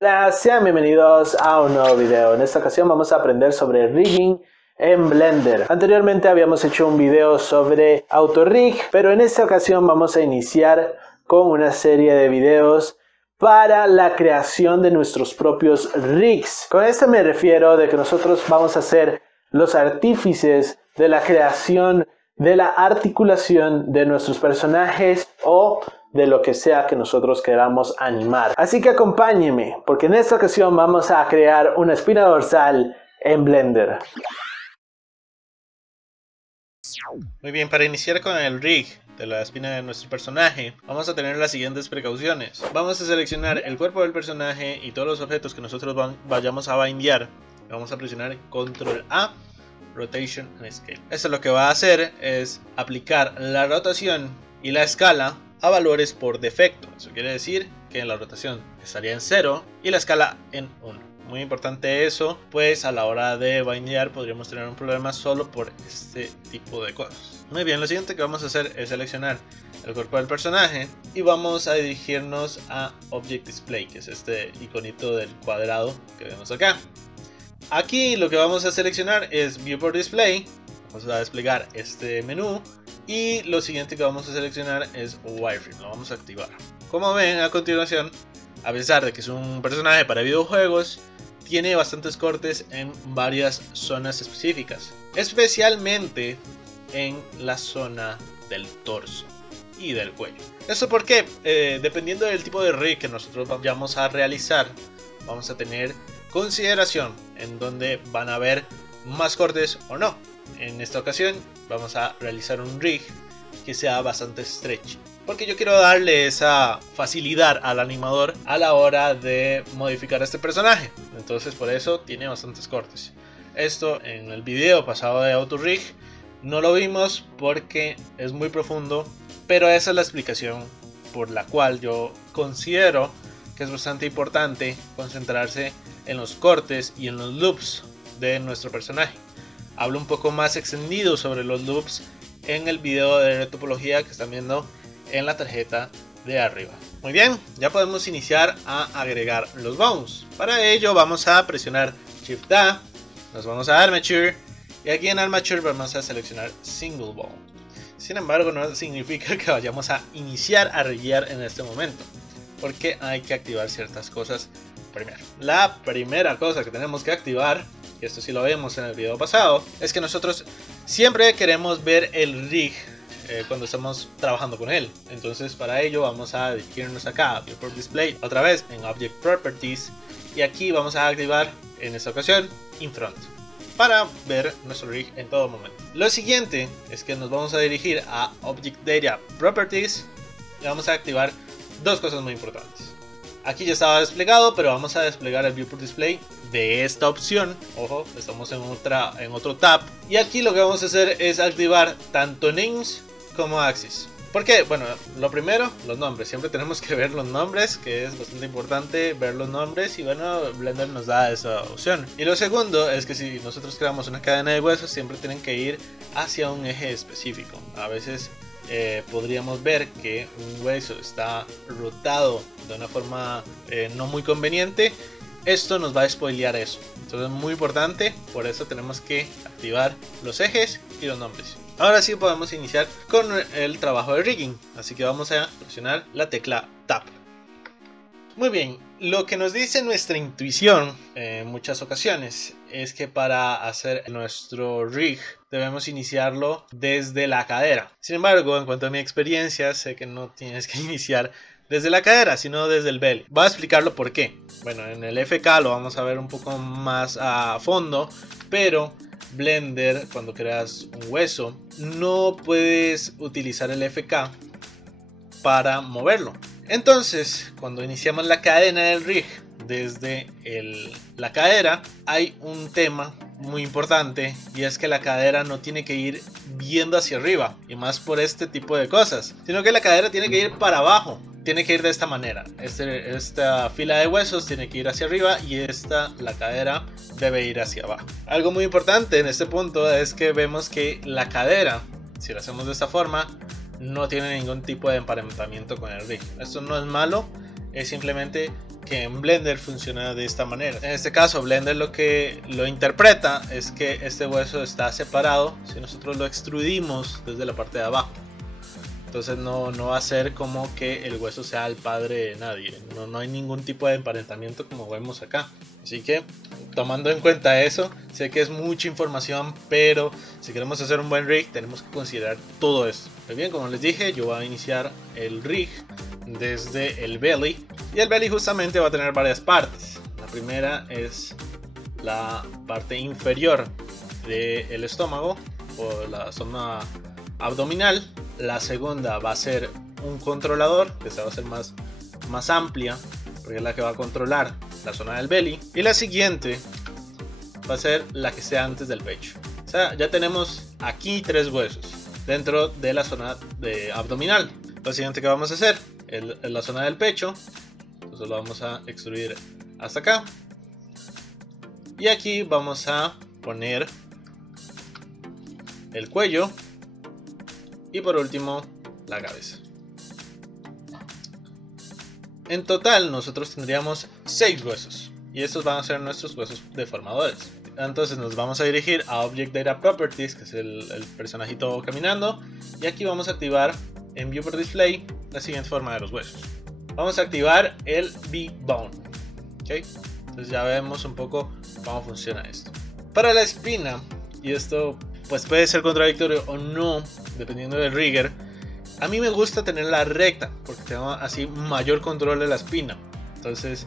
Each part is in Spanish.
Hola, sean bienvenidos a un nuevo video. En esta ocasión vamos a aprender sobre rigging en Blender. Anteriormente habíamos hecho un video sobre auto-rig, pero en esta ocasión vamos a iniciar con una serie de videos para la creación de nuestros propios rigs. Con esto me refiero de que nosotros vamos a ser los artífices de la creación, de la articulación de nuestros personajes o de lo que sea que nosotros queramos animar. Así que acompáñenme, porque en esta ocasión vamos a crear una espina dorsal en Blender. Muy bien, para iniciar con el rig de la espina de nuestro personaje, vamos a tener las siguientes precauciones. Vamos a seleccionar el cuerpo del personaje y todos los objetos que nosotros vayamos a bindear. Vamos a presionar Control A, Rotation and Scale. Esto lo que va a hacer es aplicar la rotación y la escala a valores por defecto. Eso quiere decir que la rotación estaría en 0 y la escala en 1. Muy importante eso, pues a la hora de bindear podríamos tener un problema solo por este tipo de cosas. Muy bien, lo siguiente que vamos a hacer es seleccionar el cuerpo del personaje y vamos a dirigirnos a Object Display, que es este iconito del cuadrado que vemos acá. Aquí lo que vamos a seleccionar es Viewport Display. Vamos a desplegar este menú y lo siguiente que vamos a seleccionar es Wireframe, lo vamos a activar. Como ven a continuación, a pesar de que es un personaje para videojuegos, tiene bastantes cortes en varias zonas específicas, especialmente en la zona del torso y del cuello. ¿Esto porque dependiendo del tipo de rig que nosotros vayamos a realizar, vamos a tener consideración en donde van a haber más cortes o no. En esta ocasión vamos a realizar un rig que sea bastante stretch, porque yo quiero darle esa facilidad al animador a la hora de modificar a este personaje. Entonces por eso tiene bastantes cortes. Esto en el video pasado de AutoRig no lo vimos porque es muy profundo, pero esa es la explicación por la cual yo considero que es bastante importante concentrarse en los cortes y en los loops de nuestro personaje. Hablo un poco más extendido sobre los loops en el video de retopología que están viendo en la tarjeta de arriba. Muy bien, ya podemos iniciar a agregar los bones. Para ello vamos a presionar Shift A, nos vamos a Armature y aquí en Armature vamos a seleccionar Single Bone. Sin embargo, no significa que vayamos a iniciar a riggear en este momento, porque hay que activar ciertas cosas primero. La primera cosa que tenemos que activar, y esto sí lo vemos en el video pasado, es que nosotros siempre queremos ver el rig cuando estamos trabajando con él. Entonces para ello vamos a dirigirnos acá a Viewport Display, otra vez en Object Properties, y aquí vamos a activar en esta ocasión In Front para ver nuestro rig en todo momento. Lo siguiente es que nos vamos a dirigir a Object Data Properties y vamos a activar dos cosas muy importantes. Aquí ya estaba desplegado, pero vamos a desplegar el Viewport Display de esta opción. Ojo, estamos en otro tab. Y aquí lo que vamos a hacer es activar tanto Names como Axis. ¿Por qué? Bueno, lo primero, los nombres. Siempre tenemos que ver los nombres, que es bastante importante ver los nombres. Y bueno, Blender nos da esa opción. Y lo segundo es que si nosotros creamos una cadena de huesos, siempre tienen que ir hacia un eje específico. A veces podríamos ver que un hueso está rotado de una forma no muy conveniente. Esto nos va a spoilear eso. Entonces es muy importante, por eso tenemos que activar los ejes y los nombres. Ahora sí podemos iniciar con el trabajo de rigging, así que vamos a presionar la tecla Tab. Muy bien, lo que nos dice nuestra intuición en muchas ocasiones es que para hacer nuestro rig debemos iniciarlo desde la cadera. Sin embargo, en cuanto a mi experiencia, sé que no tienes que iniciar desde la cadera, sino desde el belly. Voy a explicarlo por qué. Bueno, en el FK lo vamos a ver un poco más a fondo, pero Blender, cuando creas un hueso, no puedes utilizar el FK para moverlo. Entonces, cuando iniciamos la cadena del rig desde la cadera, hay un tema muy importante, y es que la cadera no tiene que ir viendo hacia arriba, y más por este tipo de cosas, sino que la cadera tiene que ir para abajo. Tiene que ir de esta manera. Esta fila de huesos tiene que ir hacia arriba y la cadera debe ir hacia abajo. Algo muy importante en este punto es que vemos que la cadera, si lo hacemos de esta forma, no tiene ningún tipo de emparentamiento con el rig. Esto no es malo, es simplemente que en Blender funciona de esta manera. En este caso Blender lo que lo interpreta es que este hueso está separado si nosotros lo extrudimos desde la parte de abajo. Entonces no va a ser como que el hueso sea el padre de nadie. No hay ningún tipo de emparentamiento como vemos acá. Así que tomando en cuenta eso, sé que es mucha información, pero si queremos hacer un buen rig tenemos que considerar todo esto. Muy bien, como les dije, yo voy a iniciar el rig desde el belly. Y el belly justamente va a tener varias partes. La primera es la parte inferior del estómago o la zona abdominal. La segunda va a ser un controlador, que esta va a ser más amplia, porque es la que va a controlar la zona del belly. Y la siguiente va a ser la que sea antes del pecho. O sea, ya tenemos aquí 3 huesos dentro de la zona abdominal. Lo siguiente que vamos a hacer es la zona del pecho. Entonces lo vamos a extruir hasta acá. Y aquí vamos a poner el cuello. Y por último, la cabeza. En total nosotros tendríamos 6 huesos. Y estos van a ser nuestros huesos deformadores. Entonces nos vamos a dirigir a Object Data Properties, que es el personajito caminando. Y aquí vamos a activar en View for Display la siguiente forma de los huesos. Vamos a activar el V-Bone. ¿Okay? Entonces ya vemos un poco cómo funciona esto. Para la espina, y esto pues puede ser contradictorio o no, dependiendo del rigger, a mí me gusta tenerla recta, porque tengo así mayor control de la espina. Entonces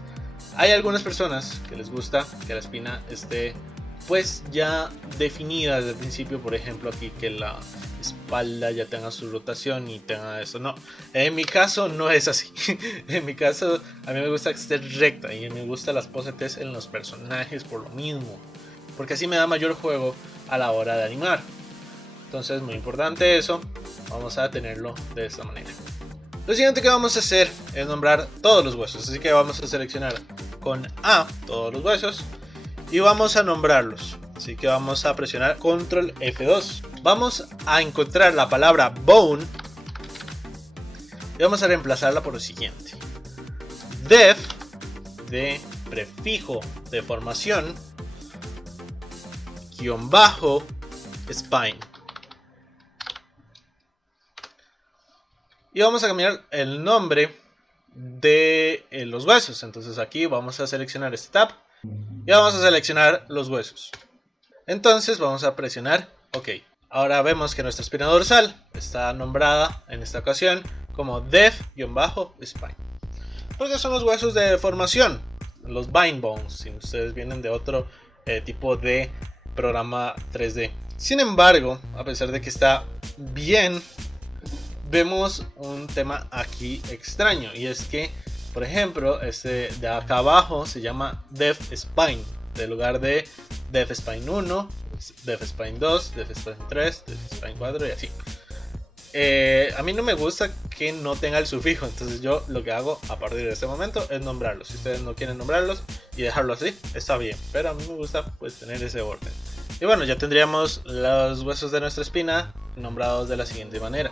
hay algunas personas que les gusta que la espina esté pues ya definida desde el principio. Por ejemplo aquí que la espalda ya tenga su rotación y tenga eso. No, en mi caso no es así. En mi caso a mí me gusta que esté recta, y me gustan las poses en los personajes por lo mismo, porque así me da mayor juego a la hora de animar. Entonces muy importante eso, vamos a tenerlo de esta manera. Lo siguiente que vamos a hacer es nombrar todos los huesos, así que vamos a seleccionar con A todos los huesos y vamos a nombrarlos. Así que vamos a presionar Control F2. Vamos a encontrar la palabra bone y vamos a reemplazarla por lo siguiente: def, de prefijo de formación, _ spine. Y vamos a cambiar el nombre de los huesos. Entonces aquí vamos a seleccionar este tab y vamos a seleccionar los huesos. Entonces vamos a presionar OK. Ahora vemos que nuestra espina dorsal está nombrada en esta ocasión como def-spine, porque son los huesos de formación, los bind bones, si ustedes vienen de otro tipo de programa 3D. Sin embargo, a pesar de que está bien, vemos un tema aquí extraño, y es que, por ejemplo, este de acá abajo se llama def spine, en lugar de def spine 1, def spine 2, def spine 3, def spine 4 y así. A mí no me gusta que no tenga el sufijo, entonces yo lo que hago a partir de este momento es nombrarlos. Si ustedes no quieren nombrarlos y dejarlo así, está bien, pero a mí me gusta pues tener ese orden. Y bueno, ya tendríamos los huesos de nuestra espina nombrados de la siguiente manera.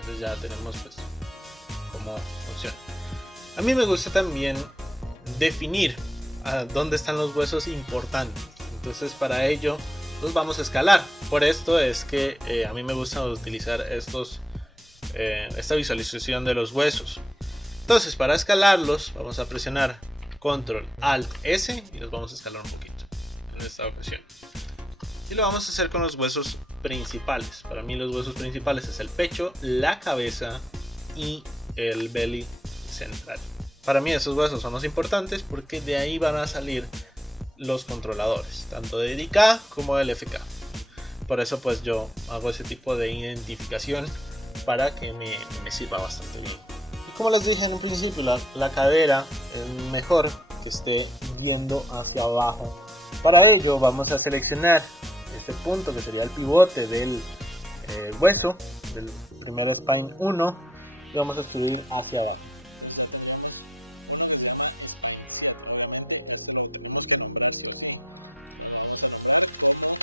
Entonces ya tenemos pues cómo funciona. A mí me gusta también definir a dónde están los huesos importantes. Entonces para ello los vamos a escalar. Por esto es que a mí me gusta utilizar esta visualización de los huesos. Entonces para escalarlos vamos a presionar Control Alt S y los vamos a escalar un poquito en esta ocasión. Y lo vamos a hacer con los huesos principales. Para mí los huesos principales es el pecho, la cabeza y el belly central. Para mí esos huesos son los importantes porque de ahí van a salir los controladores, tanto del IK como del FK. Por eso pues yo hago ese tipo de identificación para que me sirva bastante bien. Y como les dije en un principio, la cadera es mejor que esté yendo hacia abajo. Para ello vamos a seleccionar este punto que sería el pivote del hueso del primer spine 1 y vamos a extruir hacia abajo. Entonces ya tendríamos uno que se llama spine 7. Obviamente este lo tenemos que nombrar sí o sí. Lo vamos a nombrar como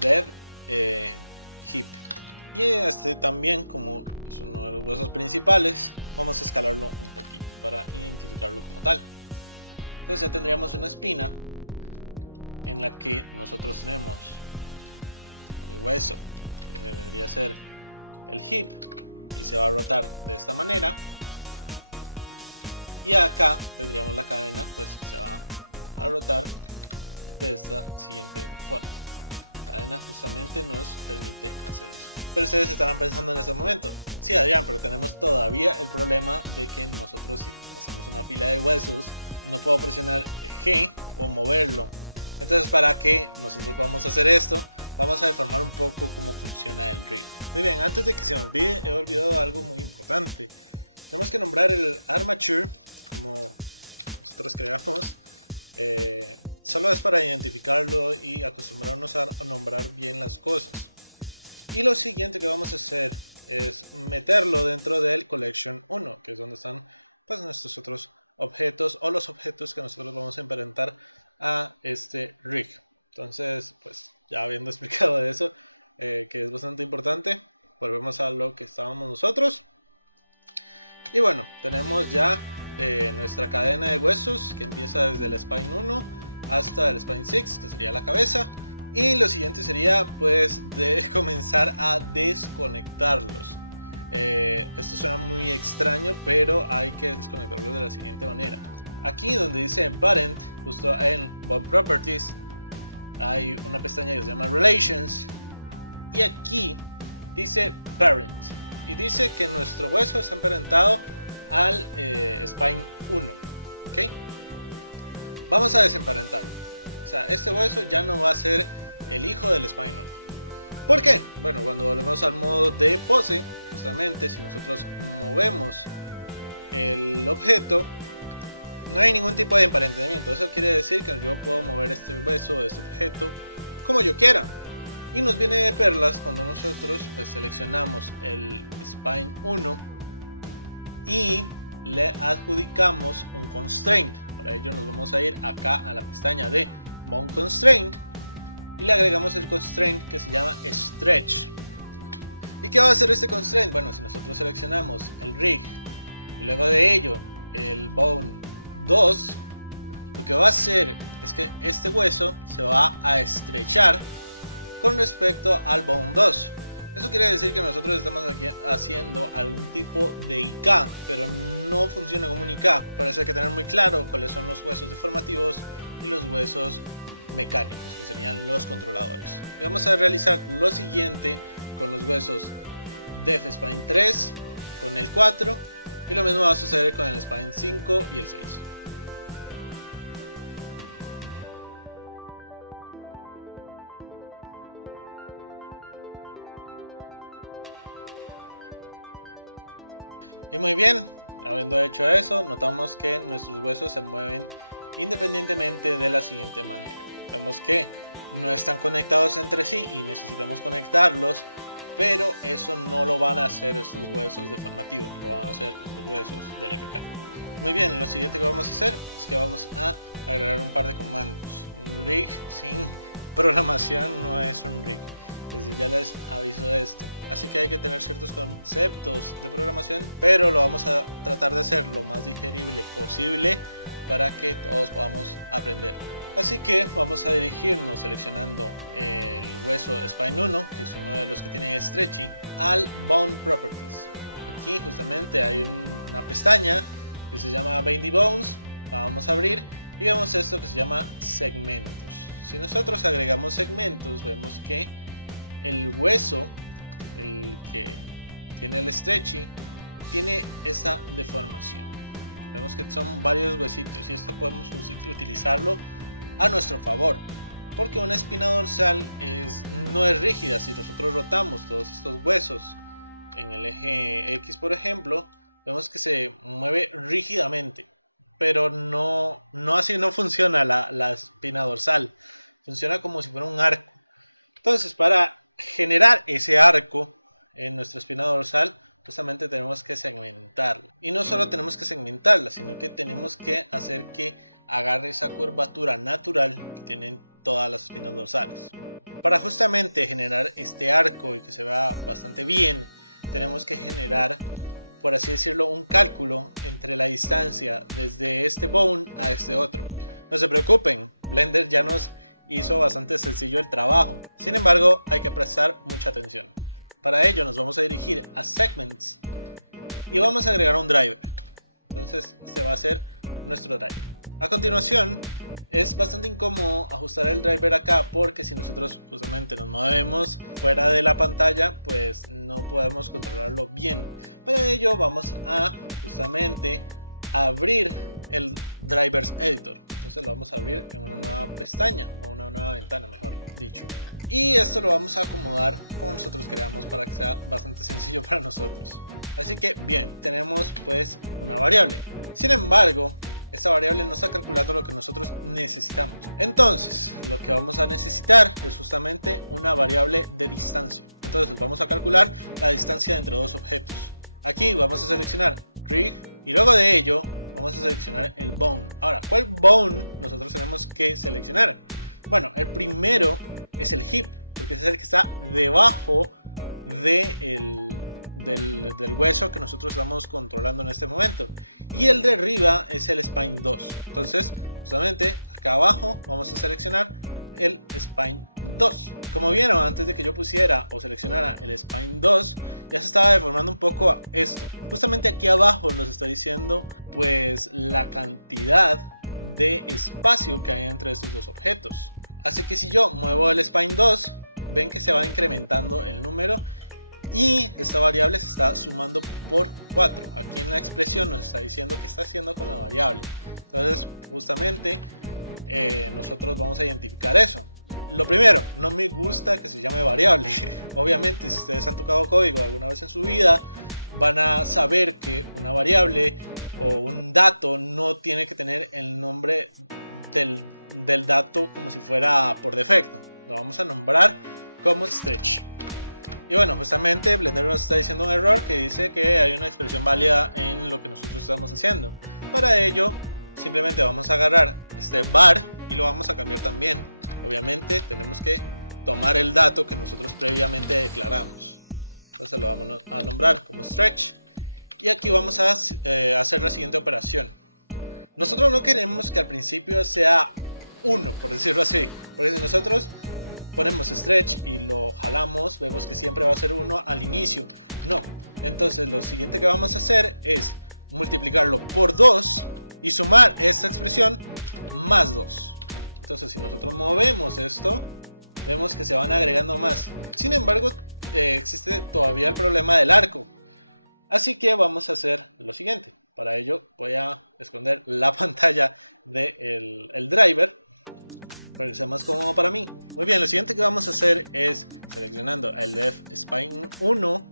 dev hip. Y este también, como es uno de los huesos principales, vamos a escalarlo un poquito para identificarlo como tal. Entonces ya tendríamos una espina en la que nosotros tenemos un hueso que vendría a ser el hip y se va a rotar de esta manera, y acá tendríamos la cadena pues que se va a rotar de esta siguiente forma. La cadena justamente nos permite hacer eso. Pero ustedes estarán pensando en este momento: sí, Adrián, pero tenemos todavía el problema de que nosotros, si hacemos una fila de huesos, no puedo presionar G o moverlo. Entonces, para que nosotros podamos hacer esto, vamos a deformar un poco cómo funciona el rig. Muy bien, antes de que se me olvide, he olvidado algo muy importante. Tenemos que nombrar el armature como nosotros creamos. Solo es para identificarlo y acostumbrarnos a nombrar bien las cosas. Y lo siguiente que vamos a hacer es meterlo dentro del collection 1, que es donde están pues nuestros otros objetos o los objetos que nosotros vamos a emparentar a este rig. Entonces, pues ya habiendo explicado eso, que es bastante importante, volvemos a lo que estábamos nosotros. Y bueno, tenemos ya nuestra cadena de huesos que empieza desde el spine 1 hasta el spine 6, que sería la cabeza. Y lo siguiente sería pues de comenzar a desconectarlos. Esto suena muy extraño, pero hay que desconectarlos de la siguiente manera. Aquí donde dice Parent, justo en Bone Properties, hay una pestaña que se llama Relations, y aquí dice Parent, y dice que nuestro hueso está emparentado al Spine 1. ¿Okay? Vamos a desemparentarlo. O sea, este hueso ya no va a ser el hijo del Spine 1. ¿Por qué? Bueno, cuando volvemos al modo de pose, justamente si nosotros movemos el objeto, no hay ningún tipo de emparentamiento. Eso quiere decir que yo puedo mover este hueso, este objeto, como yo quiera. Y nos viene de perlas cuando nosotros pues seleccionamos el Spine 1 y le adjudicamos un constraint. Para ello nos vamos a ir acá a la pestaña de Bone Constraint y le agregamos el constraint que se llama Stretch. ¿Y qué va a hacer este constraint? Bueno, si nosotros seleccionamos el rig y luego de ello el Bone 2, lo que va a hacer es que este hueso se va a estrechar con respecto al Bone 2. Eso quiere decir que nosotros estamos aquí haciendo algún tipo de IK, pero no funciona como un IK. Por eso hay que tener muy claro cuáles son los huesos deformativos y los huesos mecánicos, que serían los controladores. Y vamos a realizar lo siguiente con los huesos Def Spine 3, con el 4, y lo mismo va a suceder con el Spine 5 y el 6. Y muy bien, habiendo hecho eso, notamos que nuestros huesos se mueven independientemente de la siguiente manera. Vemos que no están conectados entre sí y necesitamos conectarlos, pero eso no lo van a hacer estos huesos deformativos, lo van a hacer los huesos del EPK. Muy bien, lo siguiente que vamos a hacer es que vamos a agregar un par de comandos. Un rig sin programación no es un rig. Entonces ya les aviso de esto. Así que hay que tener ciertos conceptos de programación, pero lo vamos a tratar de hacer lo más digerible posible para que todos podamos aprender. Así que vamos a dirigirnos seleccionando el hueso Spine 1, que es uno de los que tienen stretchy, al Bone Properties. Aquí justamente hay una pestaña que se llama Bendy Bones. La vamos a abrir y vemos esto que se llama segmentos. Si nosotros agregamos segmentos, vemos que el hueso, el que tiene el stretchy, tiene esta deformación. Vemos que son varios huesitos y esto podemos utilizarlo a nuestro favor, porque una espina dorsal no es rígida. Si nosotros rotamos todos estos huesos en el eje X, por ejemplo, vemos que se mueve rígidamente, pero no así no funciona la espina dorsal. Funciona como si fuera un arco. Entonces, para generar ese arco en nuestra espina dorsal, justamente tenemos que segmentarla. Y no solo tenemos que segmentarla, sino que tenemos que hacer que agarre esa curvatura natural que tienen todas las espinas dorsales. Para justamente generar este arco y que se vea bastante bien, tenemos que generar por así decirlo, un cálculo entre la distancia desde este bone a este otro. No se preocupen, Blender ya nos hizo bastante sencillo el trabajo. Sin embargo, hay que prestar mucha atención. Para ello nos vamos a dirigir a Segments y vamos a agregar un driver. Entonces este va a ser nuestro driver. A continuación, es bastante incómodo ajustar el driver acá porque si nosotros justamente nos movemos fuera de la pantalla, pues no podemos controlarlo bien. Para ello vamos a justamente abrir el Drivers Editor. Entonces lo vamos a abrir en una nueva pestaña o una nueva ventana, mejor dicho. Y esto lo vamos a acomodar como nosotros queramos para que sea bastante sencillo para nosotros. Así que bien, tenemos pues una variable. Sin embargo, esta variable no está calculando lo que nosotros necesitamos. Entonces, lo que vamos a necesitar es justamente una variable de distancia. Entonces vamos a calcular la distancia entre dos objetos. Aquí vamos a seleccionar rig y luego de ello vamos a seleccionar el bone. Ahora, ¿cuál bone nosotros tenemos que seleccionar? Bueno, el primero es el hip, porque ese es el que está debajo del hueso que nosotros estamos controlando en este momento. Y el de arriba es el spine 2. Entonces, justamente acá abajo vamos a seleccionar el spine 2. Como vieron, antes de que yo pusiera o seleccionara el spine 2, ya se estaba deformando un poco esto. Justamente aquí abajo nos está diciendo pues la cantidad de espacio que hay entre estos dos objetos. Así que si yo muevo el spine 2, ven que se va incrementando el número y esta variable se está sumando por 4. Aquí en la expresión nos está diciendo qué está haciendo con la variable. Entonces justamente nosotros vamos a identificar eso. Lo primero, no me gusta que se llame variable. Obviamente si ustedes han tocado código alguna vez en su vida, van a saber que una variable o un dato no tiene que tener el nombre del dato como si fuera por defecto. Lo vamos a nombrar como stretch. Y bueno, justamente Blender nos está diciendo un error que dice que hay una expresión válida en lo que nosotros estamos haciendo. Para ello, simplemente vamos a agarrar este var y lo vamos a cambiar también. Obviamente tenemos que tomar el dato que nosotros previamente declaramos. Entonces lo vamos a nombrar como stretch. Y aquí vamos a hacer la siguiente operación. Nosotros no queremos que al principio sea 1, por decirlo así. Porque si nosotros ponemos stretch y lo jalamos, vemos que siempre va a ser 1 al inicio. No. Entonces lo siguiente que vamos a hacer es multiplicarlo por 2 y sumar esta expresión más 2. Entonces si nosotros movemos esto, vemos que se van agregando más. Sin embargo, existe todavía el problema del arco. Así que vamos a hacer lo siguiente. Para ello voy a esconder la pantalla del driver para que sea más cómodo para mí. Muy bien, lo siguiente que vamos a hacer es seleccionando el def spine 1.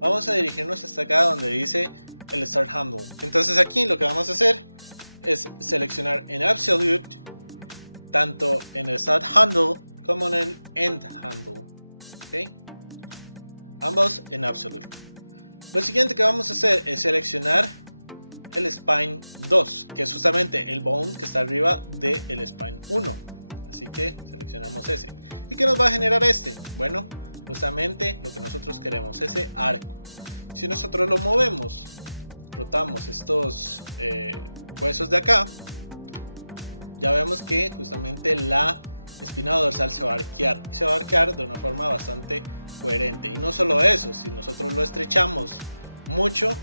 Vamos a dirigirnos hasta acá donde dice el start handle. Entonces aquí lo que vamos a hacer es seleccionar en absolute tanto en el start handle como en el end handle. ¿Okay? Ambos en absolute. Lo siguiente que vamos a hacer es seleccionar el spine 2, que es justamente el bone que está arriba del spine 1. Así que seleccionamos ese. ¿Y qué nos va a generar este? Bueno, justamente lo que nosotros queremos, ese arco. Si nosotros lo movemos, rotamos estos huesos de acá, ya vemos que justamente la espina dorsal se va a arquear. Y se va a arquear de una forma bastante coherente. Y no solo eso, si nosotros lo estrechamos mucho,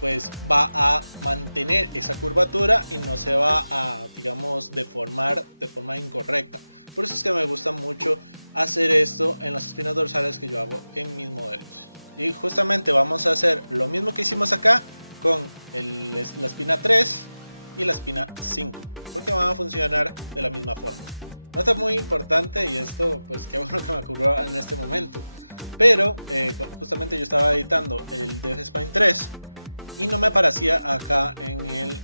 pues va a mantener esa curvatura y no se va a, digamos, deformar de forma incorrecta. Por eso es que me gusta mucho hacer esto en las espinas dorsales que yo hago en mis modelos. Y justamente vamos a hacer lo mismo que hicimos acá con la espina 3 y la espina 5, porque van a funcionar de la misma forma. Nota muy importante, y esto pues qué bueno que me ocurrió en este momento, pero justamente yo estaba editando el def spine 3 y no me aparecía acá en el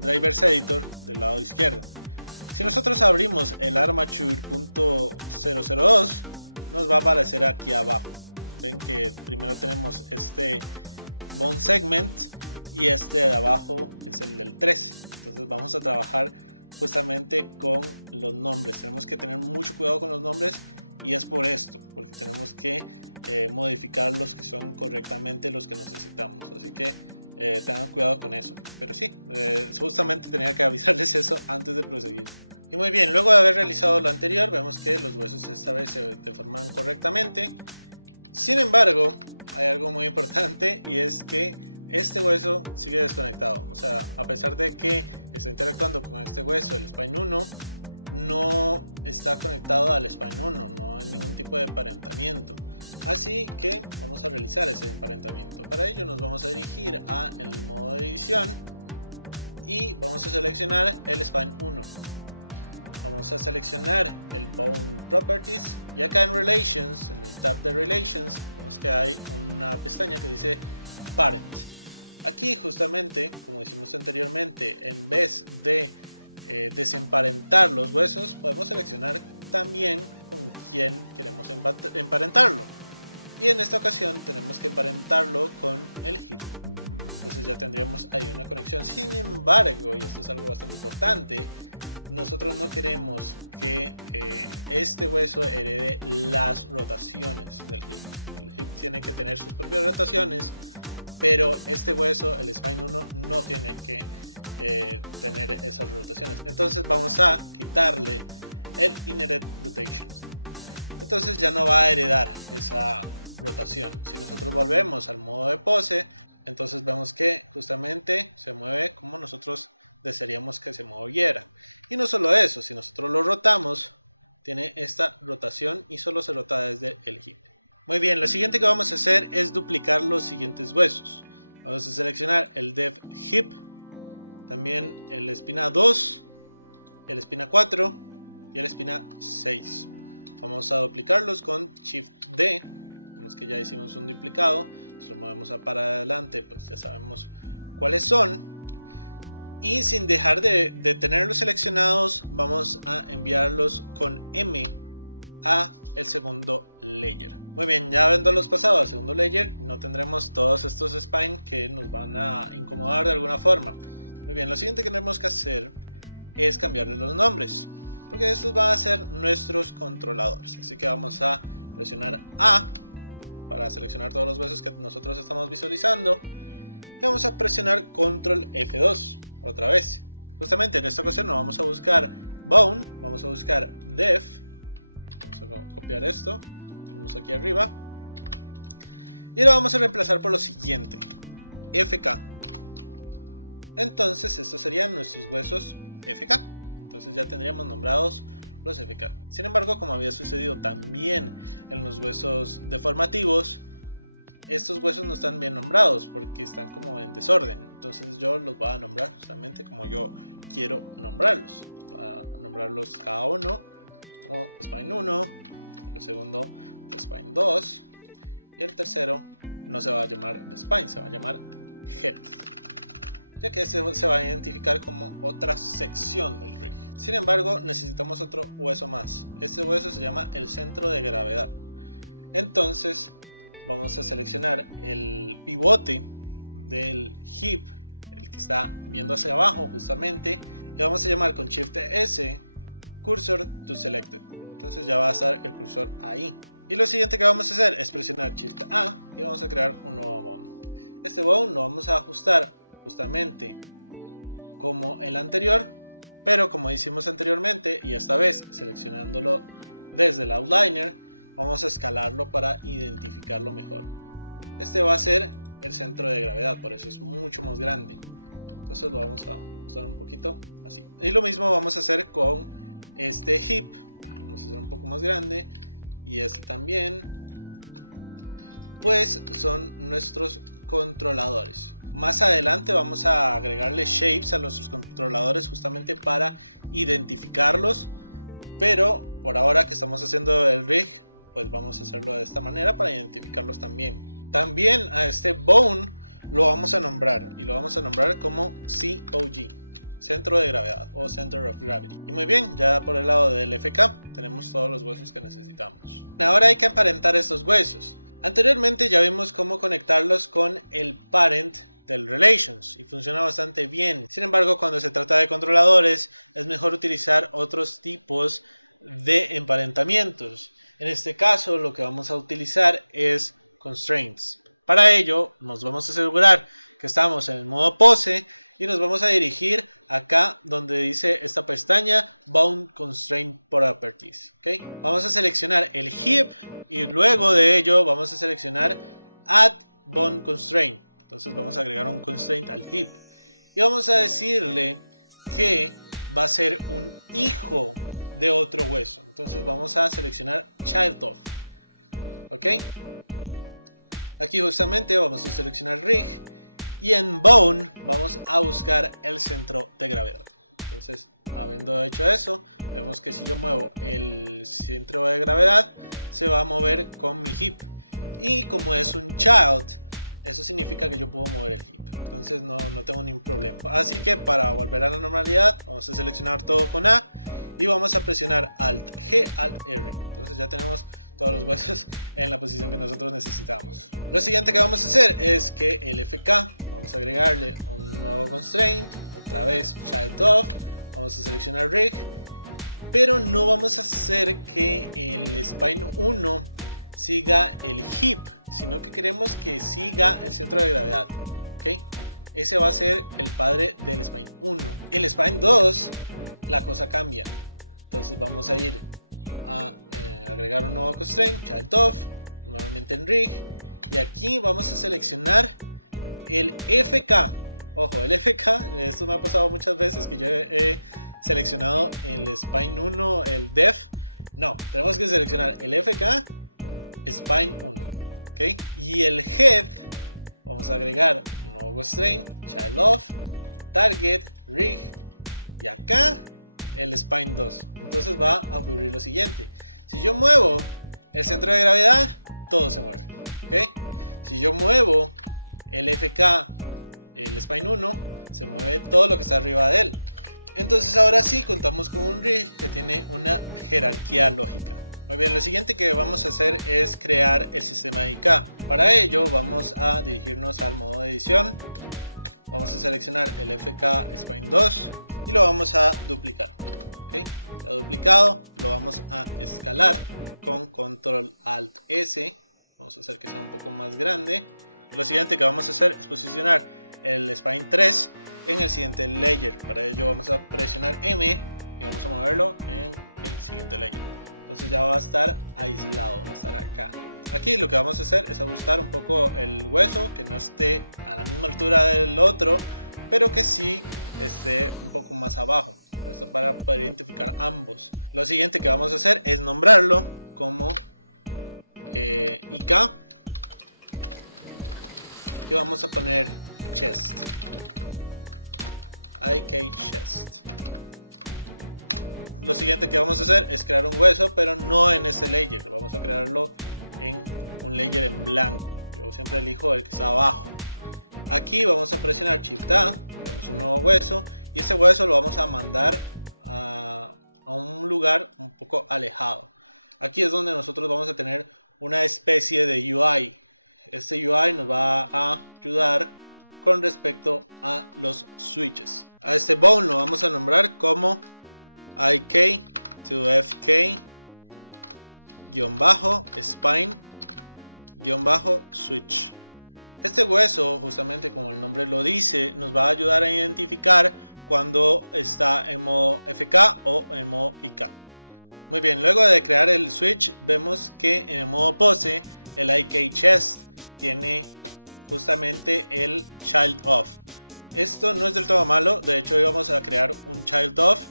drivers editor del lado izquierdo. Si nosotros abrimos el armature.002, nos va a aparecer aquí abajo. Ven que primero tenemos este bone segment y este de abajo es el del 3. Entonces vamos a trabajar justamente con los nombres. Tenemos que tener mucho cuidado con los nombres y es por esto, porque tenemos que modificar los que son correctamente los que necesitamos, así que tengan cuidado con eso. Pero sí, justamente tenía que avisarles eso antes de proseguir. Y muy bien, luego de haber realizado lo anterior, vemos que los huesos esta vez se deforman correctamente. Sin embargo, hay algo muy importante, y es que este hueso sigue desconectado. O sea, a pesar de que está interactuando con este hueso, el Spine 1, no está conectado al Spine 1, no hay ningún tipo de emparentamiento. Así que vamos a realizar ese emparentamiento. Para ello nos vamos a dirigir a el modo de edición y vamos a seleccionar el Spine 1. Vamos a seleccionar el Bone Properties y acá en Relations, en el tab de Relations, vemos que hay una pestaña que dice Parent. Aquí justamente, como hicimos anteriormente, en vez de desemparentar los huesos, podemos seleccionar también con quién queremos emparentarlo. Y en esta ocasión tenemos que emparentarlo con el hip. Entonces ya tendríamos ahí una conexión. Sin embargo, y esto es algo bastante importante, nosotros no queremos que este hueso herede las rotaciones del hip. El hip tiene que tener sus propias rotaciones, pero este hueso, el Spine 1, no tiene que tener esas rotaciones. Entonces vamos a quitarle el Inherit Rotations. Entonces ya no va a heredar esa rotación. Si nosotros volvemos al modo de pose, entonces vemos que justamente se mueve como nosotros desearíamos que se moviera. Y no solo eso, si nosotros lo rotamos, tiene esta rotación y solo se rota desde el hip. Muy bien, lo siguiente que vamos a hacer es duplicar los siguientes huesos. Vamos a seleccionar el Dev Hip, también el espina 2, el espina 4 y el espina 6. Vamos a duplicarlos con Shift D. Vemos que ya hicimos un duplicado. Si lo movemos para adelante, pues ya sabemos cuáles son. Y sin dejar de tenerlos seleccionados, vamos a enviarlos con M a el segundo layer. Muy bien, ya habiéndolos pasado al segundo layer, no tendremos todos estos spines que nos van a incomodar de alguna forma. Muy bien, lo siguiente que tenemos que hacer es cambiarle los nombres, porque estos van a ser nuestros controladores. Así que vamos a presionar A para seleccionar todos los huesos que nosotros estamos visualizando, y vamos a presionar Control F2 otra vez. Justamente en esta ocasión no vamos a buscar Bone, vamos a buscar Dev. Vamos a copiar esto, tenemos aquí arriba, y lo vamos a reemplazar por lo siguiente, FK. Entonces estos serían nuestros huesos FK. Entonces ya tendríamos nombrados los FK. Sin embargo, como había sucedido también en los huesos deformativos, estos huesos no están bien nombrados porque están como en desorden. Entonces yo los voy a nombrar justamente como yo quiero nombrarlos. Voy a nombrarlos cada uno como Spine 1, el segundo Spine 2 y el tercero no se va a llamar Spine, se va a llamar Head, ya que este se va a identificar como otra sección del rig. Sin embargo, necesitamos otro hueso más. Este hueso se llama el centro de gravedad. Entonces vamos a seleccionar el pivote del hip, el que está viendo hacia abajo justamente, y vamos a llamar con Shift S Cursor to Selected. Entonces ya va a estar el cursor ahí. Y lo siguiente que vamos a hacer es presionar Shift A y vamos a crear un nuevo bone. Este bone lo vamos a ajustar justamente como el anterior, pero como hicimos anteriormente, y esta vez seleccionándolo desde el outliner, vamos a escalarlo para identificarlo mejor. Este va a ser el centro de gravedad, por eso es mucho más grande. Entonces lo vamos a usar un poquito así. Y lo mismo vamos a hacer con este hip. Vamos a hacer un poco más grande, y este también. Pues son nuestros controladores. Más adelante vamos a agregarle shapes a nuestros controladores justamente para identificarlos, pero por ahora que estamos haciendo el rig, pues vamos a hacerlo de esta manera para identificarlos también. También a este bone lo vamos a nombrar, y lo vamos a nombrar como COG, centro de gravedad o Center of Gravity. Y muy bien, ya por el lado del FK tenemos todos los huesos que necesitamos. Ahora hay que emparentar estos huesos. Anteriormente ya vimos cómo conectarlos con el parent del Relations y funciona bastante bien. Sin embargo, cuando se trata de controladores es mejor utilizar otros tipos de emparentamientos. En este caso lo que vamos a utilizar es constraints. Para ello nos vamos a asegurar que estamos en el modo pose y nos vamos a dirigir acá donde dice esta pestaña Bound Constraint Properties. ¿Okay? Vamos a seleccionar el heap y luego de ello vamos a seleccionar Add Bound Constraint. Entonces vamos a agregar un constraint al heap y vamos a decirle que va a ser un hijo de otro hueso. Entonces vamos a seleccionar child of. ¿Ok? Aquí justamente vamos a seleccionar rig y en bone vamos a buscar el centro de gravedad. Entonces, habiendo hecho eso, vemos que si yo muevo el centro de gravedad se va a mover con mi heap. Y como es un child, eso significa que yo puedo mover el heap. Entonces no tengo ningún problema. Así que para volver a la normalidad vamos a seleccionar todo con A y vamos a presionar Alt G, Alt R. Entonces ya tenemos todos los huesos en la posición que nosotros necesitamos. Lo siguiente que vamos a hacer es que el FK vamos a agregarle un nuevo constraint, otra vez child of, vamos a seleccionar rig, pero no vamos a hacer que el spine 1 siga el heap, sino que queremos que siga el centro de gravedad. ¿Okay? Ese va a ser el padre del spine 1. El spine 2 la cosa cambia. Entonces vamos a ir a agregar un nuevo constraint, child of, nuevamente en rig, y aquí vamos a seleccionar el FK. Ojo, el FK, esto me ha pasado muchas veces que yo he seleccionado el spine 1, el def. No, tenemos que seleccionar el FK, spine 1. ¿Ok? Y el head vamos a agregar un nuevo constraint, child of, target, rig, y acá el spine 2. Entonces va a ocurrir lo siguiente: si yo muevo el centro de gravedad, todo se mueve. ¿Okay? Si yo muevo el FK, el spine 1, se mueve todo lo que está arriba de él. Entonces ahora sí contamos con un rig que tiene una jerarquía lógica. Muy bien, lo siguiente que vamos a hacer es crear el sistema de IK. Para ello vamos a dirigirnos al modo de edición. Vamos a seleccionar el FK Spine 2 y lo vamos a duplicar. ¿Okay? Ya duplicado, lo vamos a escalar con Control Alt S. Vamos a hacer que sea un poco más grande. Lo siguiente que vamos a hacer es posicionar el Spine 3 en el siguiente layer. Para ello vamos a presionar M y vamos a moverlo en el siguiente layer. Entonces ya va a estar aislado, va a estar acá. Aquí lo que vamos a hacer es ajustar un poco el hueso, que no esté a la misma altura del otro, pero que sí esté un poco más abajo. Esto para poder identificar ambos. Lo siguiente que vamos a hacer es nombrarlo como IK. Y vamos a poner chest. IK chest. Lo siguiente que vamos a hacer es crear un hueso, pero no en este layer. Vamos a crearlo en un layer en blanco. Yo siempre elijo el que está abajo. Aquí vamos a presionar Shift A, tenemos un nuevo hueso y ese hueso lo vamos a mandar a un lugar un poco alejado. Aquí es donde nosotros vamos a tener una especie de UI. Este UI nos va a ayudar con respecto a los switches. A este bone lo vamos a nombrar como IK to FK spine switch. Este hueso, justamente como el nombre lo dice, nos va a ayudar a identificar cuando está en modo FK o en modo IK. Muy bien, luego de crear el switch vemos que en el modo pose el IK chest tiene justamente el child of. Esto no es del todo malo, de hecho hoy vamos a crear un child of,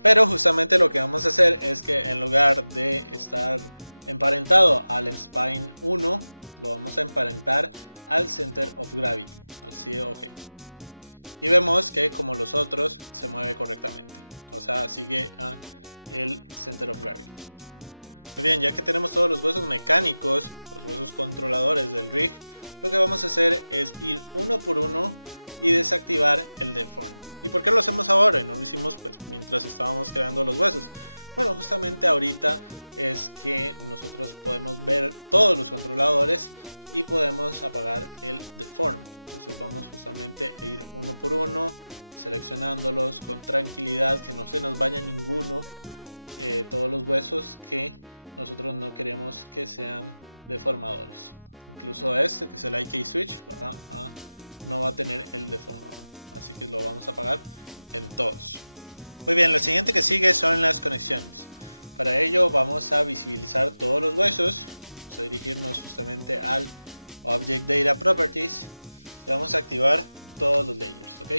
pero justamente lo que vamos a hacer es que en lugar de estar emparentado al spine 1, lo vamos a emparentar al center of gravity, al COG. Y vemos que como los otros se mueve correctamente, o sea, sigue a el center of gravity. Muy bien, ya que tenemos todos los huesos mecánicos, los huesos controladores del rig, lo que vamos a hacer es ir uno por uno y desactivar el deform. ¿Y por qué lo hacemos ahora y no lo hicimos pues mientras estábamos creando los huesos? Bueno, justamente ahorita es que nosotros podemos ver todos los controladores y podemos apagar el deform. Entonces vamos justamente a ir uno por uno, seleccionándolos con tranquilidad, que no se nos vaya ninguno. Todos los huesos que nosotros no queremos que sean deformadores. Incluso este, que es el IK Switch, no va a tener el deformador, así que lo vamos a apagar en todos. Muy bien, lo siguiente que sigue son las conexiones. Para ello vamos a visibilizar todos los huesos, vamos a dirigirnos justamente al Object Data Properties y vamos a activar todos los layers, ¿ok?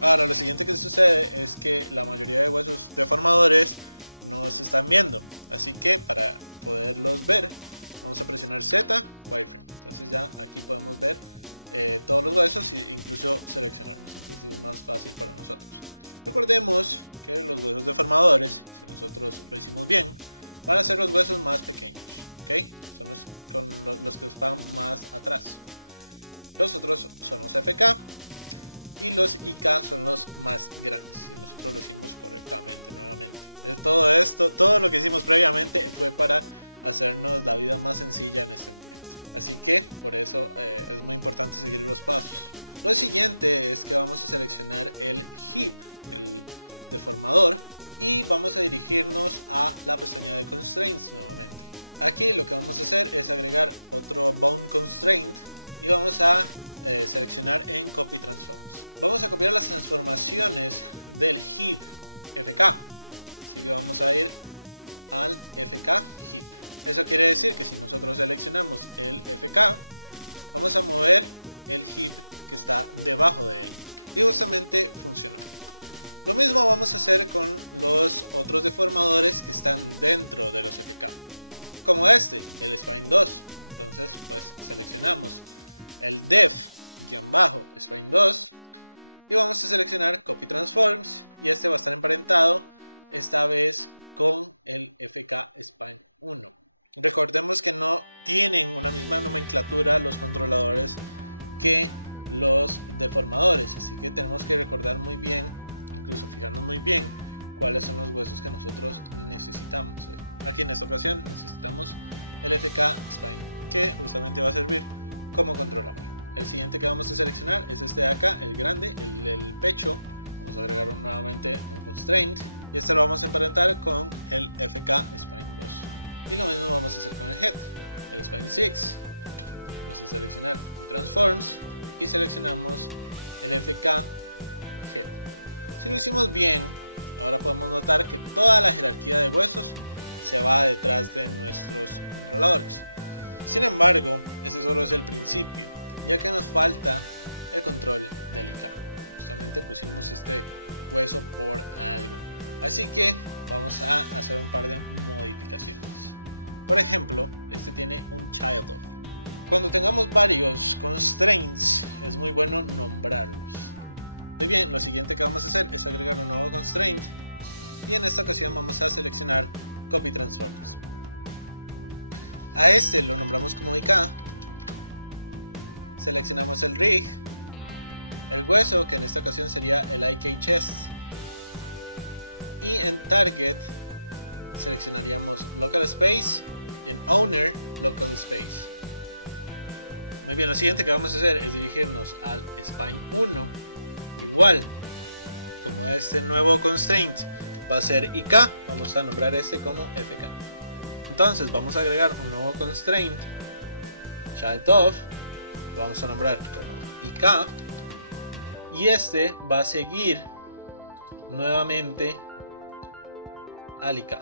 Ahora lo siguiente que sucede es que la mayoría de huesos deformadores no se están viendo, así que para poderlos ver vamos a presionar Z, Wireframe. Entonces ya aquí podemos ver todos los huesos e incluso seleccionarlos. Eso es más fácil para nosotros. Recordemos que los huesos deformadores, si nosotros lo hicimos bien, van a ser los huesos más pequeños, ¿ok? Son los que están más atrás. Los otros son los FK y los IK son los más grandes, si nosotros lo hicimos correctamente. Nuevamente, todo esto, todo lo que hicimos previamente fue para hacernos la vida más sencilla en este momento. Así que por eso es muy importante seguir los pasos. Lo siguiente es que vamos a seleccionar el Heap, el deformador, y vamos a dirigirnos a la pestaña de Constraints nuevamente. Aquí lo que vamos a hacer es agregar otro Bound Constraint y vamos a seleccionar en Copy Transforms. Vamos a copiar las transformaciones del Heap FK, así que vamos a ir al FK Heap. Eso quiere decir que si nosotros seleccionamos el FK, vamos a mover el heap que está debajo de él. Y justamente funcionó. Lo mismo vamos a hacer con los otros deformadores que están dentro de los FK. Como este, el Spine 2. Entonces pues seleccionamos el def-spine 2. Y vamos a seleccionar Copy Transforms. Y este va a estar emparentado esta vez con el FK Spine 1. Recordemos que no tienen una misma nomenclatura los controladores que los deformadores, así que tenemos que recordar muy bien, incluso fijarnos muy bien cuáles son los huesos que nosotros necesitamos. Aquí en esta ocasión necesitamos el FK Spine, que justamente va a servir como controlador. El siguiente que vamos a seleccionar es este de acá, el grande, el pecho. Vamos a agregar nuevamente un constraint y este lo vamos a emparentar con el FK Spine 2. Y lo mismo vamos a hacer con el head, el Spine 6. Vamos a seleccionar Transforms y seleccionamos el FK Head. Si lo hicimos bien, ahora podemos notar que toda la jerarquía de huesos se va detrás de nuestros controladores. Sin embargo, ese solo es el principio, ya que nos falta el control del IK. Justamente pusimos este hueso por algo. Así que vamos a hacer un par de modificaciones. Por ejemplo, este tiene un child of. Cuando tengamos varios constraints, es muy bueno nombrarlos. Muy bien, lo siguiente que vamos a hacer es agregar un nuevo constraint. Y en esta ocasión vamos a seleccionar Copy Transforms. A este lo nombramos como IK. Seleccionamos el rig, el hueso, que en esta ocasión sería el IK Chest. Y en Target seleccionaríamos Local Space y en Owner Local Space. Muy bien, lo siguiente que vamos a hacer es dirigirnos al Spine 1. Igual, como este nuevo constraint va a ser IK, vamos a nombrar este como FK. Entonces vamos a agregar un nuevo constraint, Child of, lo vamos a nombrar como IK. Y este va a seguir nuevamente al IK.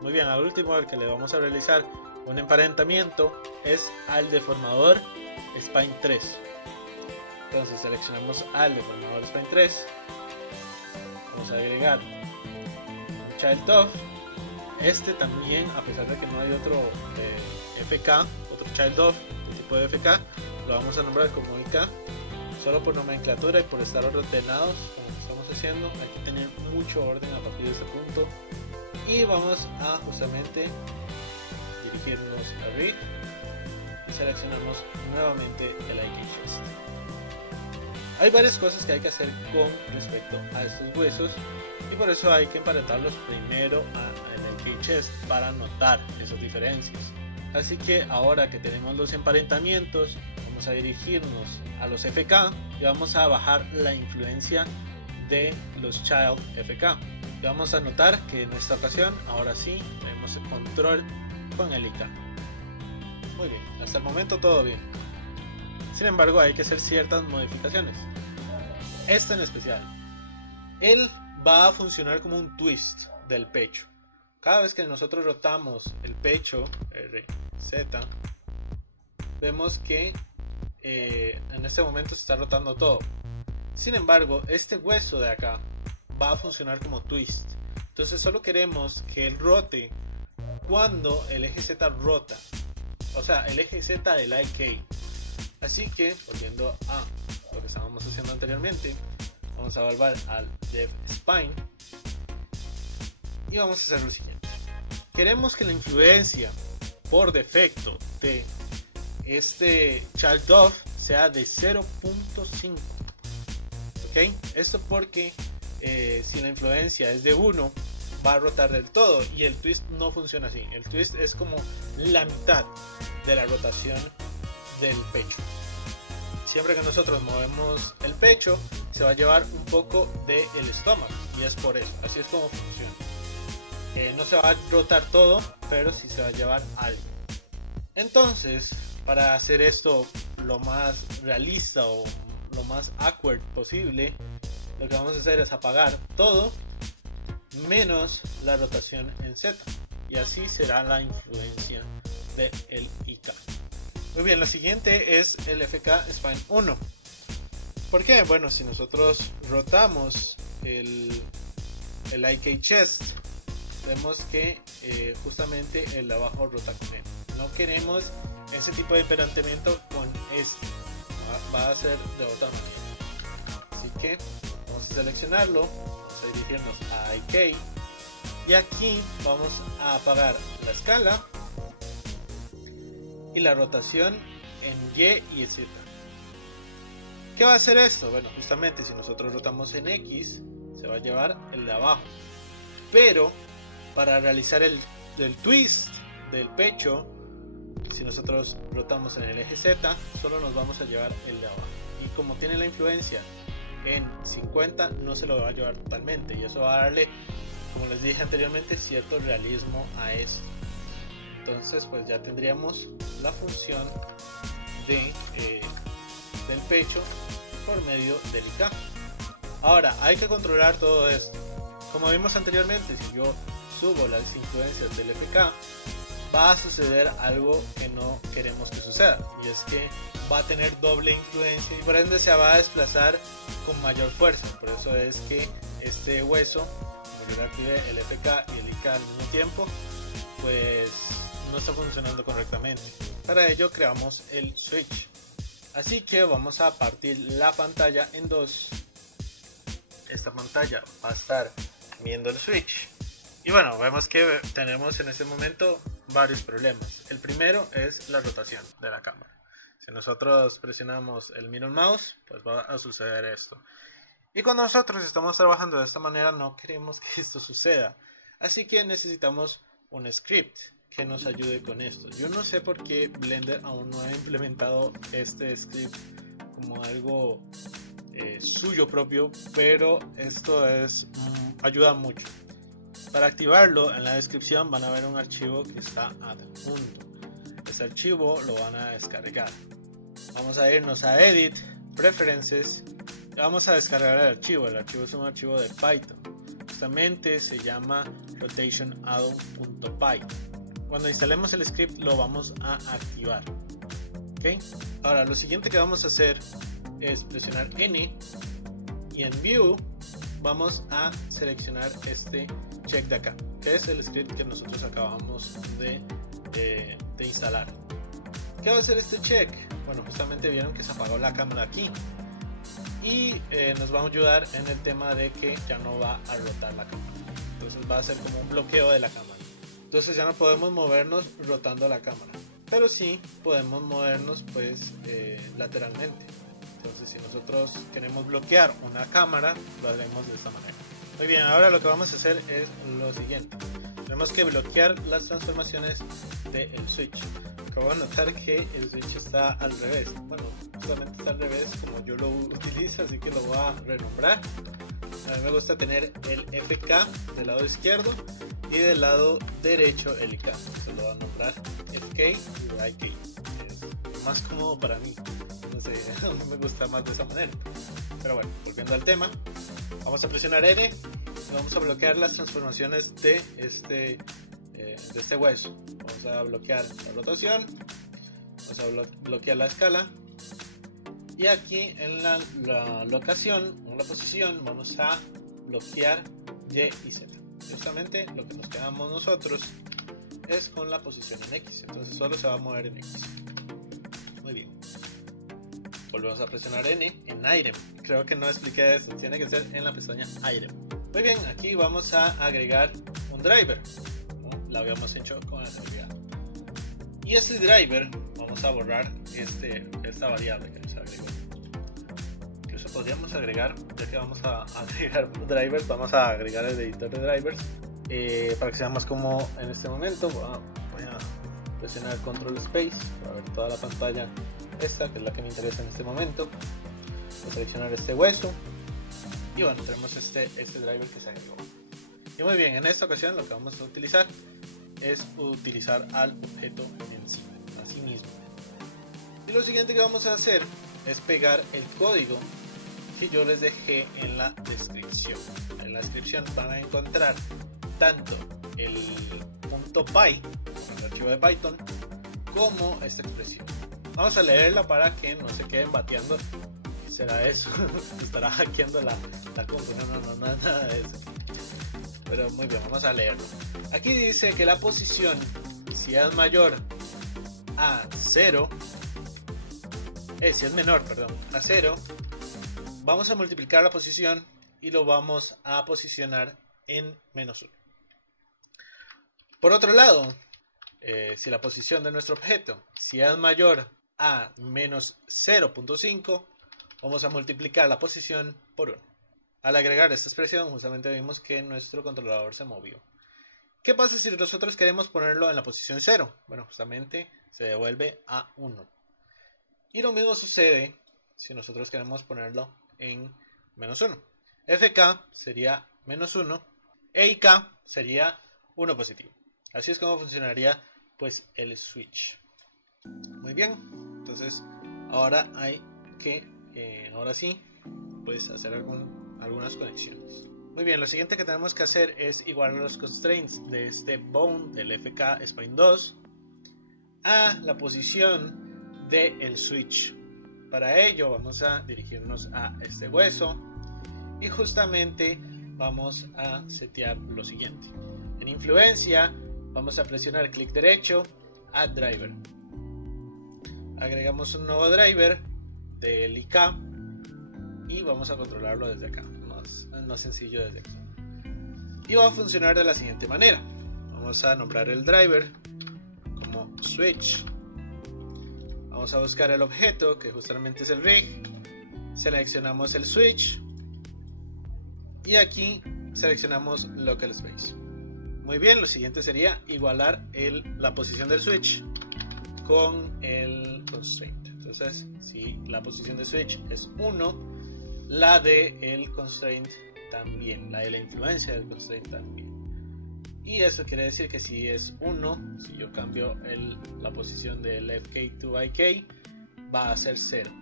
Muy bien, al último al que le vamos a realizar un emparentamiento es al deformador Spine 3. Entonces seleccionamos al deformador Spine 3. Vamos a agregar un Child of. Este también, a pesar de que no hay otro FK, otro Child of de tipo de FK, lo vamos a nombrar como IK. Solo por nomenclatura y por estar ordenados con lo que estamos haciendo, hay que tener mucho orden a partir de este punto. Y vamos a justamente dirigirnos a Rig y seleccionamos nuevamente el IK Chest. Hay varias cosas que hay que hacer con respecto a estos huesos y por eso hay que emparentarlos primero al IK Chest para notar esas diferencias. Así que ahora que tenemos los emparentamientos, vamos a dirigirnos a los FK y vamos a bajar la influencia de los child FK. Y vamos a notar que en esta ocasión ahora sí tenemos el control con el IK. Muy bien, hasta el momento todo bien. Sin embargo, hay que hacer ciertas modificaciones. Esta en especial, él va a funcionar como un twist del pecho. Cada vez que nosotros rotamos el pecho, RZ, vemos que en este momento se está rotando todo. Sin embargo, este hueso de acá va a funcionar como twist. Entonces solo queremos que él rote cuando el eje Z rota, o sea, el eje Z del IK. Así que, volviendo a lo que estábamos haciendo anteriormente, vamos a volver al Dev Spine y vamos a hacer lo siguiente. Queremos que la influencia por defecto de este child of sea de 0.5. ¿Ok? Esto porque si la influencia es de 1, va a rotar del todo, y el twist no funciona así. El twist es como la mitad de la rotación del pecho. Siempre que nosotros movemos el pecho, se va a llevar un poco del estómago, y es por eso, así es como funciona. No se va a rotar todo, pero sí se va a llevar algo. Entonces, para hacer esto lo más realista o lo más awkward posible, lo que vamos a hacer es apagar todo menos la rotación en Z, y así será la influencia del IK. Muy bien, lo siguiente es el FK Spine 1. ¿Por qué? Bueno, si nosotros rotamos el IK Chest, vemos que justamente el de abajo rota con él. No queremos ese tipo de emparentamiento con este, va a ser de otra manera. Así que vamos a seleccionarlo, vamos a dirigirnos a IK, y aquí vamos a apagar la escala y la rotación en Y y Z. ¿Qué va a hacer esto? Bueno, justamente si nosotros rotamos en X, se va a llevar el de abajo, pero para realizar el twist del pecho, si nosotros rotamos en el eje Z, solo nos vamos a llevar el de abajo, y como tiene la influencia en 50, no se lo va a llevar totalmente, y eso va a darle, como les dije anteriormente, cierto realismo a esto. Entonces pues ya tendríamos la función del pecho por medio del IK. Ahora hay que controlar todo esto. Como vimos anteriormente, si yo subo las influencias del FK, va a suceder algo que no queremos que suceda, y es que va a tener doble influencia y por ende se va a desplazar con mayor fuerza. Por eso es que este hueso, como yo le activé el FK y el IK al mismo tiempo, pues no está funcionando correctamente. Para ello creamos el switch. Así que vamos a partir la pantalla en dos. Esta pantalla va a estar viendo el switch. Y bueno, vemos que tenemos en este momento varios problemas. El primero es la rotación de la cámara. Si nosotros presionamos el middle mouse, pues va a suceder esto. Y cuando nosotros estamos trabajando de esta manera, no queremos que esto suceda. Así que necesitamos un script que nos ayude con esto. Yo no sé por qué Blender aún no ha implementado este script como algo suyo propio, pero esto ayuda mucho. Para activarlo, en la descripción van a ver un archivo que está adjunto. Este archivo lo van a descargar. Vamos a irnos a Edit, Preferences, y vamos a descargar el archivo. El archivo es un archivo de Python. Justamente se llama rotationaddon.py. Cuando instalemos el script lo vamos a activar. ¿Okay? Ahora lo siguiente que vamos a hacer es presionar N, y en View vamos a seleccionar este check de acá, que es el script que nosotros acabamos de instalar. ¿Qué va a hacer este check? Bueno, justamente vieron que se apagó la cámara aquí, y nos va a ayudar en el tema de que ya no va a rotar la cámara. Entonces va a ser como un bloqueo de la cámara. Entonces ya no podemos movernos rotando la cámara, pero sí podemos movernos pues lateralmente. Entonces si nosotros queremos bloquear una cámara, lo haremos de esta manera. Muy bien, ahora lo que vamos a hacer es lo siguiente. Tenemos que bloquear las transformaciones del switch. Acabo de notar que el switch está al revés. Bueno, justamente está al revés como yo lo utilizo, así que lo voy a renombrar. a mí me gusta tener el FK del lado izquierdo y del lado derecho el IK. Entonces lo voy a nombrar FK to IK. Es más cómodo para mí. No sé, a mí me gusta más de esa manera. Pero bueno, volviendo al tema, vamos a presionar N y vamos a bloquear las transformaciones de este hueso. Vamos a bloquear la rotación, vamos a bloquear la escala, y aquí en la locación, en la posición, vamos a bloquear Y y Z. Justamente lo que nos quedamos nosotros es con la posición en X, entonces solo se va a mover en X. Muy bien. Volvemos a presionar N en Item. Creo que no expliqué esto, tiene que ser en la pestaña Item. Muy bien, aquí vamos a agregar un driver, como lo habíamos hecho con anterioridad. Y este driver vamos a borrar esta variable que nos agregó. Incluso podríamos agregar, ya que vamos a agregar drivers, vamos a agregar el editor de drivers para que sea más cómodo en este momento. Voy a presionar Control Space para ver toda la pantalla. Esta, que es la que me interesa en este momento. Voy a seleccionar este hueso y bueno, tenemos este driver que se agregó. Y muy bien, en esta ocasión lo que vamos a utilizar es utilizar al objeto en sí, a sí mismo. Y lo siguiente que vamos a hacer es pegar el código que yo les dejé en la descripción. En la descripción van a encontrar tanto el .py, o el archivo de Python, como esta expresión. Vamos a leerla para que no se queden bateando. ¿Qué será eso? Estará hackeando la compu. No, nada de eso. Pero muy bien, vamos a leerlo. Aquí dice que la posición, si es mayor a 0, si es menor, perdón, a 0, vamos a multiplicar la posición y lo vamos a posicionar en -1. Por otro lado, si la posición de nuestro objeto, si es mayor a menos 0.5, vamos a multiplicar la posición por 1. Al agregar esta expresión, justamente vimos que nuestro controlador se movió. ¿Qué pasa si nosotros queremos ponerlo en la posición 0? Bueno, justamente se devuelve a 1. Y lo mismo sucede si nosotros queremos ponerlo en -1. FK sería -1 e IK sería 1 positivo. Así es como funcionaría pues el switch. Muy bien, entonces ahora hay que, ahora sí, pues hacer algunas conexiones. Muy bien, lo siguiente que tenemos que hacer es igualar los constraints de este bound del FK Spine 2 a la posición del switch. Para ello vamos a dirigirnos a este hueso y justamente vamos a setear lo siguiente. En influencia vamos a presionar clic derecho, Add Driver. Agregamos un nuevo driver del IK y vamos a controlarlo desde acá. Es más sencillo desde aquí. Y va a funcionar de la siguiente manera. Vamos a nombrar el driver como switch. Vamos a buscar el objeto que justamente es el rig. Seleccionamos el switch y aquí seleccionamos local space. Muy bien, lo siguiente sería igualar la posición del switch con el constraint. Entonces, si la posición de switch es 1, la de el constraint también, la de la influencia del constraint también. Y eso quiere decir que si es 1, si yo cambio la posición del FK to IK, va a ser 0.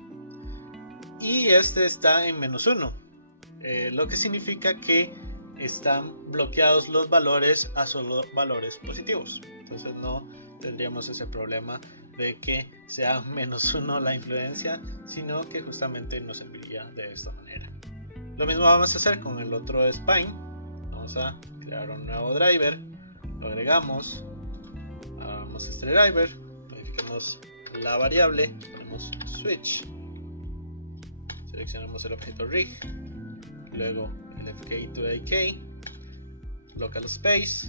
Y este está en -1, lo que significa que están bloqueados los valores a solo valores positivos. Entonces no tendríamos ese problema de que sea -1 la influencia, sino que justamente nos serviría de esta manera. Lo mismo vamos a hacer con el otro spine. Vamos a crear un nuevo driver, lo agregamos, hagamos este driver, modificamos la variable, ponemos switch, seleccionamos el objeto rig, luego el FK to IK, local space,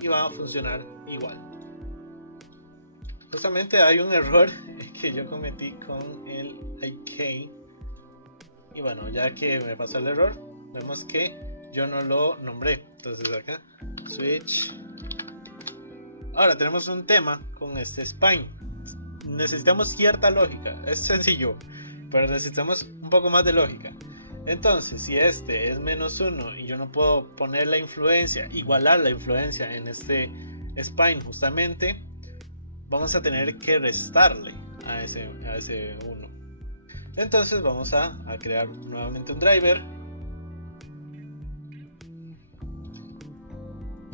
y va a funcionar igual. Justamente hay un error que yo cometí con el IK, y bueno, ya que me pasó el error, vemos que yo no lo nombré. Entonces acá switch. Ahora tenemos un tema con este spine. Necesitamos cierta lógica. Es sencillo, pero necesitamos un poco más de lógica. Entonces, si este es -1 y yo no puedo poner la influencia, igualar la influencia en este spine justamente, vamos a tener que restarle a ese 1. Entonces vamos a crear nuevamente un driver.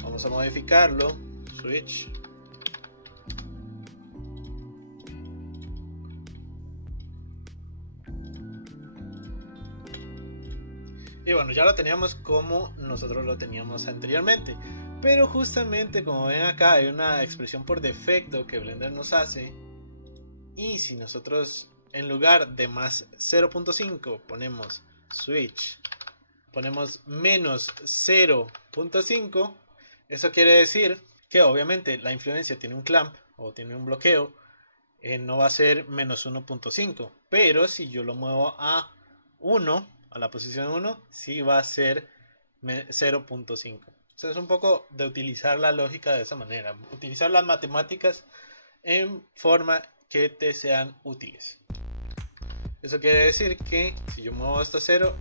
Vamos a modificarlo, switch. Y bueno, ya lo teníamos como nosotros lo teníamos anteriormente. Pero justamente como ven acá hay una expresión por defecto que Blender nos hace. Y si nosotros en lugar de más 0.5 ponemos switch, ponemos menos 0.5, eso quiere decir que obviamente la influencia tiene un clamp o tiene un bloqueo, no va a ser menos 1.5. Pero si yo lo muevo a 1, a la posición 1, sí va a ser 0.5. Entonces es un poco de utilizar la lógica de esa manera, utilizar las matemáticas en forma que te sean útiles. Eso quiere decir que si yo muevo hasta 0,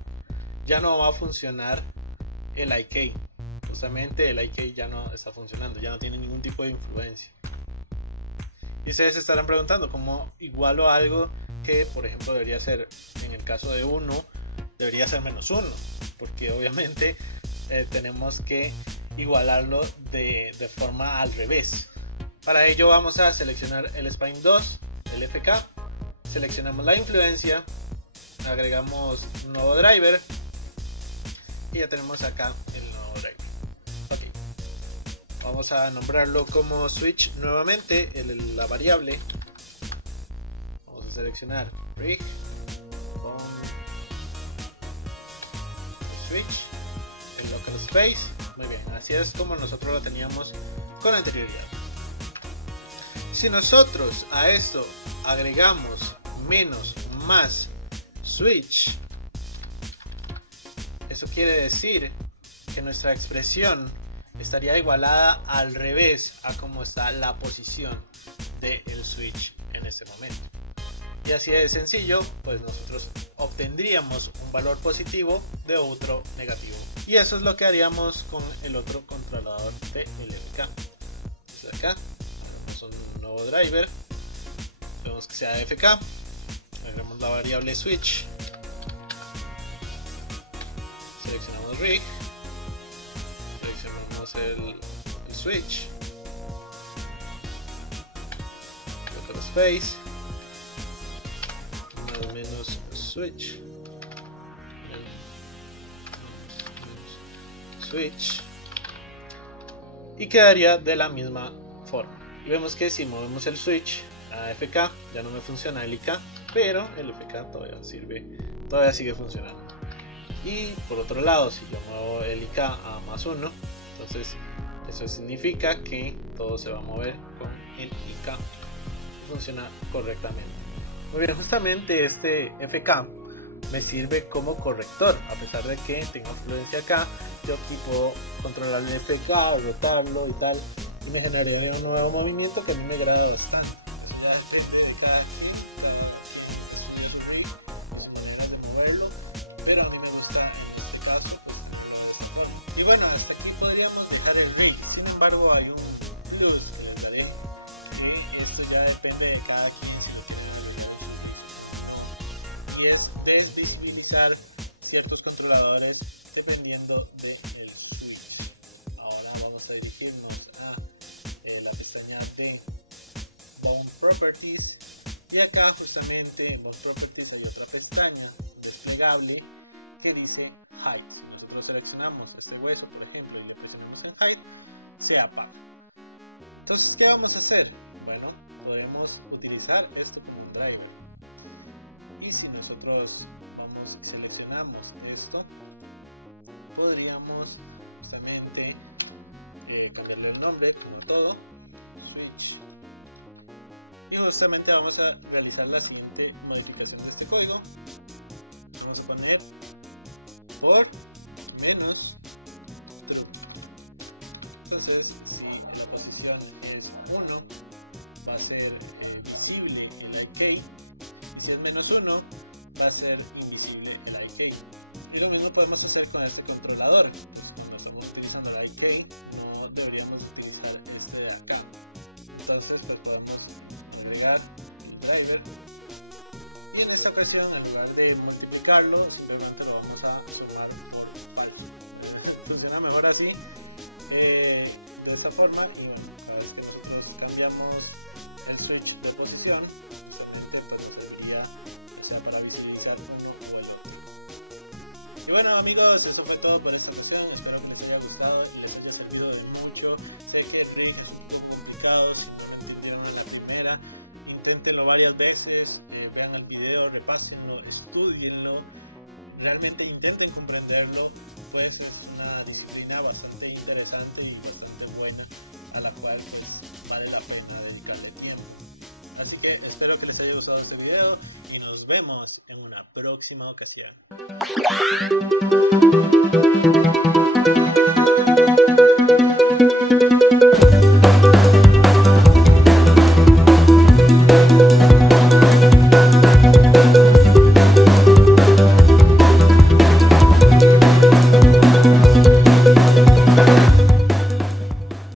ya no va a funcionar el IK. Justamente el IK ya no está funcionando, ya no tiene ningún tipo de influencia. Y ustedes se estarán preguntando cómo igualo algo que, por ejemplo, debería ser, en el caso de 1, debería ser -1, porque obviamente tenemos que igualarlo de forma al revés. Para ello vamos a seleccionar el spine 2, el FK, seleccionamos la influencia, agregamos un nuevo driver y ya tenemos acá el nuevo driver. Ok, vamos a nombrarlo como switch nuevamente, la variable. Vamos a seleccionar rig con switch, el local space. Muy bien, así es como nosotros lo teníamos con anterioridad. Si nosotros a esto agregamos menos más switch, eso quiere decir que nuestra expresión estaría igualada al revés a cómo está la posición del switch en este momento. Y así de sencillo, pues nosotros obtendríamos un valor positivo de otro negativo. Y eso es lo que haríamos con el otro controlador de FK. Entonces acá agregamos un nuevo driver, vemos que sea FK, agregamos la variable switch, seleccionamos rig, seleccionamos el switch, local space, menos switch, switch, y quedaría de la misma forma. Y vemos que si movemos el switch a FK ya no me funciona el IK, pero el FK todavía sigue funcionando. Y por otro lado, si yo muevo el IK a +1, entonces eso significa que todo se va a mover con el IK y funciona correctamente. Muy bien, justamente este FK me sirve como corrector. A pesar de que tenga influencia acá, yo aquí puedo controlar el FK, rotarlo y tal, y me generaría un nuevo movimiento que a mí me agrada bastante. Eso ya depende de cada quien estudia su rig y sus maneras de moverlo, pero a mí me gusta en este caso pues tenerlo de esta forma. Y bueno, hasta aquí podríamos dejar el rig. Sin embargo, hay un plus que les daré, que esto ya depende de cada quien si lo quieren agregar en sus rigs o no, y es desvisibilizar ciertos controladores dependiendo del switch. Ahora vamos a dirigirnos a la pestaña de Bound Properties, y acá justamente en Bound Properties hay otra pestaña desplegable que dice Hide. Si nosotros seleccionamos este hueso, por ejemplo, y le presionamos en Hide, se apaga. Entonces, ¿qué vamos a hacer? Bueno, podemos utilizar esto como un driver. Y si nosotros vamos y seleccionamos esto, podríamos justamente cambiarle el nombre como a todo, switch. Y justamente vamos a realizar la siguiente modificación de este código. Vamos a poner por menos true. Entonces, si la posición es 1, va a ser visible el IK. Y si es -1, va a ser invisible el IK. Y lo mismo podemos hacer con este controlador. Pues cuando estamos utilizando la IK no deberíamos utilizar este de acá. Entonces pues podemos agregar el driver. Y en esta ocasión, en lugar de multiplicarlo, simplemente lo vamos a sumar por falso. Funciona mejor así, de esa forma. Y bueno, cada vez que nosotros cambiamos el switch de posición, justamente pues nos serviría ya sea para visibilizar uno o el otro. Y bueno amigos, eso fue todo por esta ocasión. Espero que les haya gustado y les haya servido de mucho. Sé que el rig es un poco complicado, si no lo entendieron a la primera, inténtenlo varias veces, vean el video, repásenlo, estudienlo, realmente intenten comprenderlo, pues es una disciplina bastante interesante y bastante buena, a la cual pues vale la pena dedicarle tiempo. Así que espero que les haya gustado este video y nos vemos en una próxima ocasión.